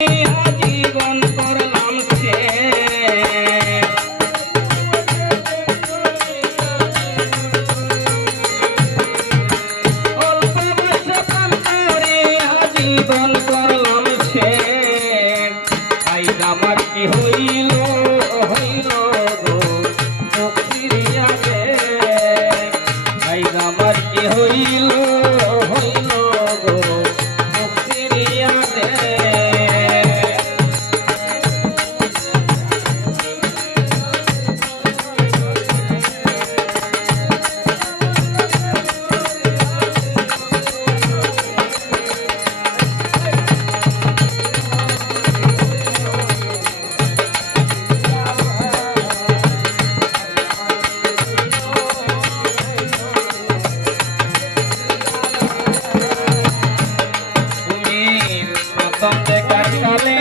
জীবন করলাম সে অল্প বয়সে প্রাণ করে জীবন করলাম সে আইজ আমার কি হইল হইল গো মুখ ফিরিয়া দে আইজ আমার কি হইল হইল গো মুখ ফিরিয়া দে কালে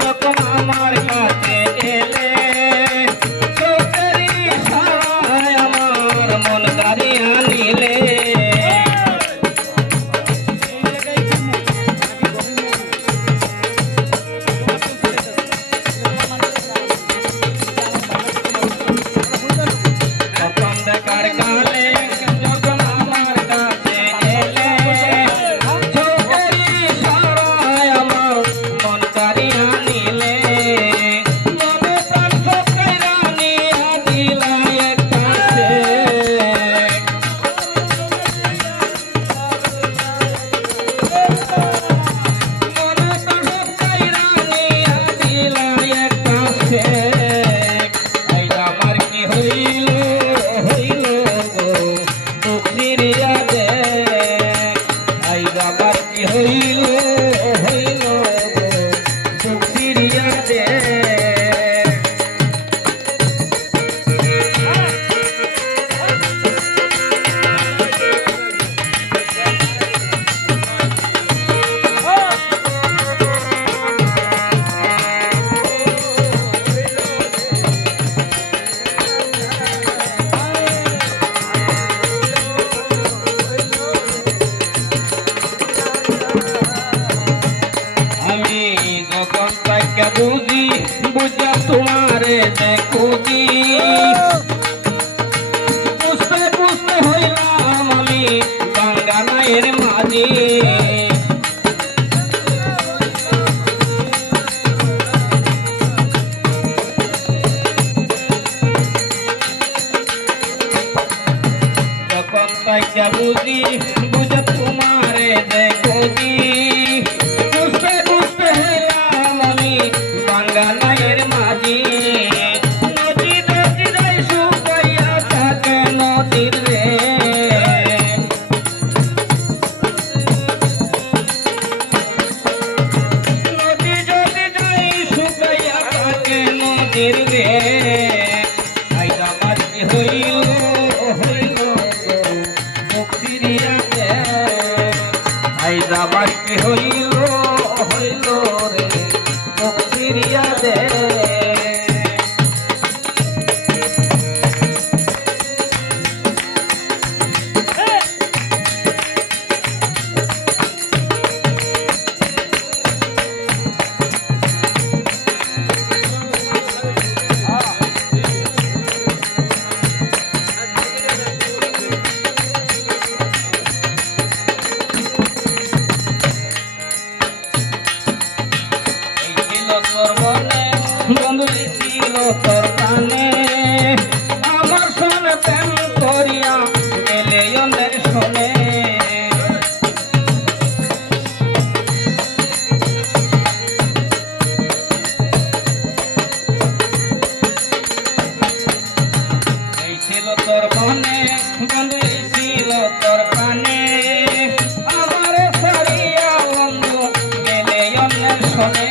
যখন আমার কাছে এলে চোখেরই ইশারায় আমার মন কাড়িয়া নিলে প্রথম দেখার কালে যখন আমার কাছে এলে চোখেরই ইশারায় আমার মন কাড়িয়া নিলে মনে প্রাণ সকাইরা নিয়া দিলা একটা সে মনে প্রাণ সকাইরা নিয়া দিলা একটা সে আইজ আমার কি হইল হইল গো মুখ ফিরিয়া দে আইজ আমার কি হইল হইল গো মুখ ফিরিয়া দে আমি যখন তাকে বুঝি বুঝা তোমারে দেখুজি বুঝতে বুঝতে হইলাম আমি বাঙ্গানায়ের মাঝি যখন তাকে বুঝি বুঝা তোমারে দেখুজি বাঙ্গানায়ের মাঝি নদী নদী যাই শুকাইয়া থাকে নদীর রে নদী যদি যাই শুকাইয়া থাকে নদীর রে আইজ আমার কি হইল হইল মুখ ফিরিয়া দে আইজ আমার কি হইল হইল রে মুখ ফিরিয়া দে তোর মনে বন্ধু ছিল তোর প্রাণে আমার সঙ্গে প্রেম করিয়া গেলে অন্যের শোনে এই ছিল তোর মনে বন্ধু ছিল তোর প্রাণে আমার সারিয়া বন্ধু গেলে অন্যের শোনে